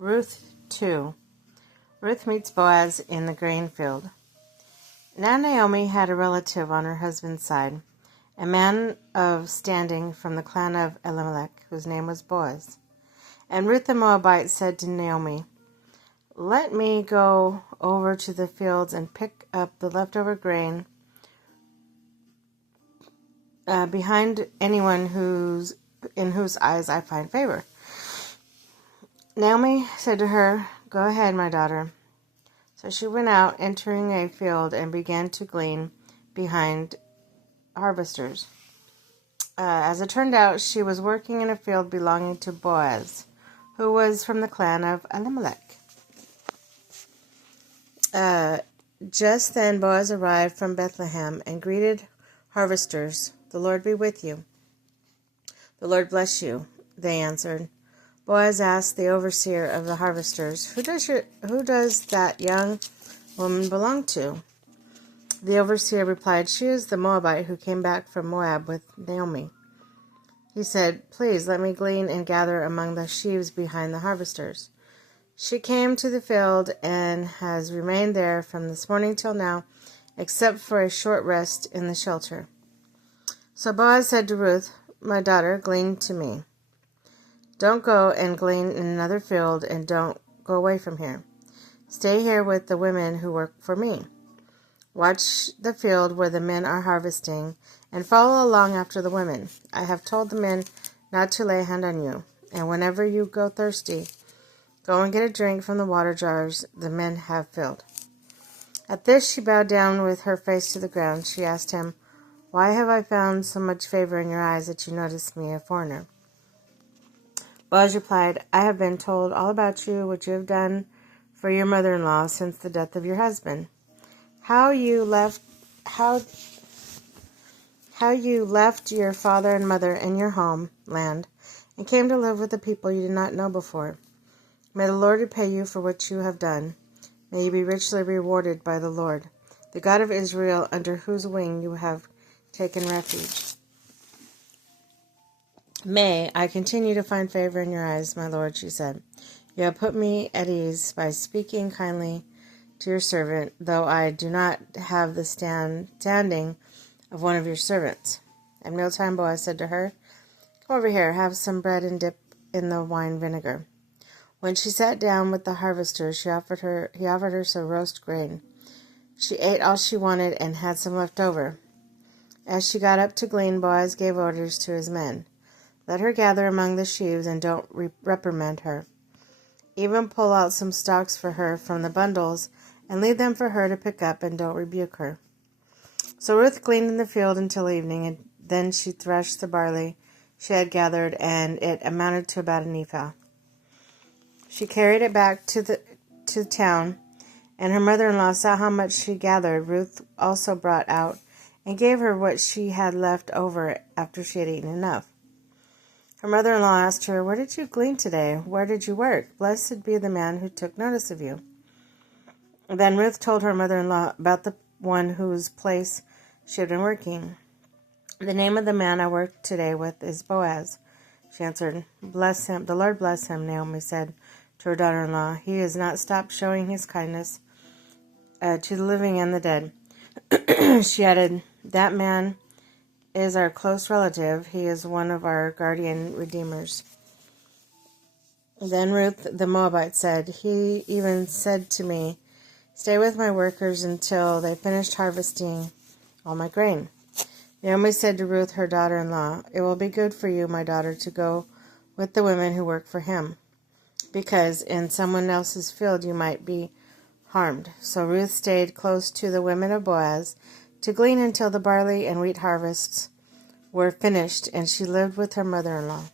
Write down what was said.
Ruth 2. Ruth meets Boaz in the grain field. Now Naomi had a relative on her husband's side, a man of standing from the clan of Elimelech, whose name was Boaz. And Ruth the Moabite said to Naomi, "Let me go over to the fields and pick up the leftover grain behind anyone in whose eyes I find favor." Naomi said to her, "Go ahead, my daughter." So she went out, entering a field, and began to glean behind harvesters. As it turned out, she was working in a field belonging to Boaz, who was from the clan of Elimelech. Just then Boaz arrived from Bethlehem and greeted harvesters. "The Lord be with you." "The Lord bless you," they answered. Boaz asked the overseer of the harvesters, Who does that young woman belong to?" The overseer replied, "She is the Moabite who came back from Moab with Naomi." He said, "Please let me glean and gather among the sheaves behind the harvesters." She came to the field and has remained there from this morning till now, except for a short rest in the shelter. So Boaz said to Ruth, "My daughter, glean to me. Don't go and glean in another field, and don't go away from here. Stay here with the women who work for me. Watch the field where the men are harvesting, and follow along after the women. I have told the men not to lay a hand on you, and whenever you go thirsty, go and get a drink from the water jars the men have filled." At this she bowed down with her face to the ground. She asked him, "Why have I found so much favor in your eyes that you notice me, a foreigner?" Boaz replied, "I have been told all about you, what you have done for your mother-in-law since the death of your husband. How you left your father and mother in your homeland and came to live with a people you did not know before. May the Lord repay you for what you have done. May you be richly rewarded by the Lord, the God of Israel, under whose wing you have taken refuge. May I continue to find favor in your eyes, my Lord," she said. "You have put me at ease by speaking kindly to your servant, though I do not have the standing of one of your servants." At mealtime, Boaz said to her, "Come over here, have some bread and dip in the wine vinegar." When she sat down with the harvesters, he offered her some roast grain. She ate all she wanted and had some left over. As she got up to glean, Boaz gave orders to his men. "Let her gather among the sheaves and don't reprimand her. Even pull out some stalks for her from the bundles and leave them for her to pick up, and don't rebuke her." So Ruth gleaned in the field until evening, and then she threshed the barley she had gathered, and it amounted to about an ephah. She carried it back to town, and her mother-in-law saw how much she gathered. Ruth also brought out and gave her what she had left over after she had eaten enough. Her mother-in-law asked her, "Where did you glean today? Where did you work? Blessed be the man who took notice of you." Then Ruth told her mother-in-law about the one whose place she had been working. "The name of the man I worked today with is Boaz," she answered. "Bless him, the Lord bless him," Naomi said to her daughter-in-law. "He has not stopped showing his kindness to the living and the dead." She added, "That man is our close relative. He is one of our guardian redeemers." Then Ruth the Moabite said, "He even said to me, 'Stay with my workers until they finished harvesting all my grain.'" Naomi said to Ruth, her daughter-in-law, "It will be good for you, my daughter, to go with the women who work for him, because in someone else's field you might be harmed." So Ruth stayed close to the women of Boaz to glean until the barley and wheat harvests were finished, and she lived with her mother-in-law.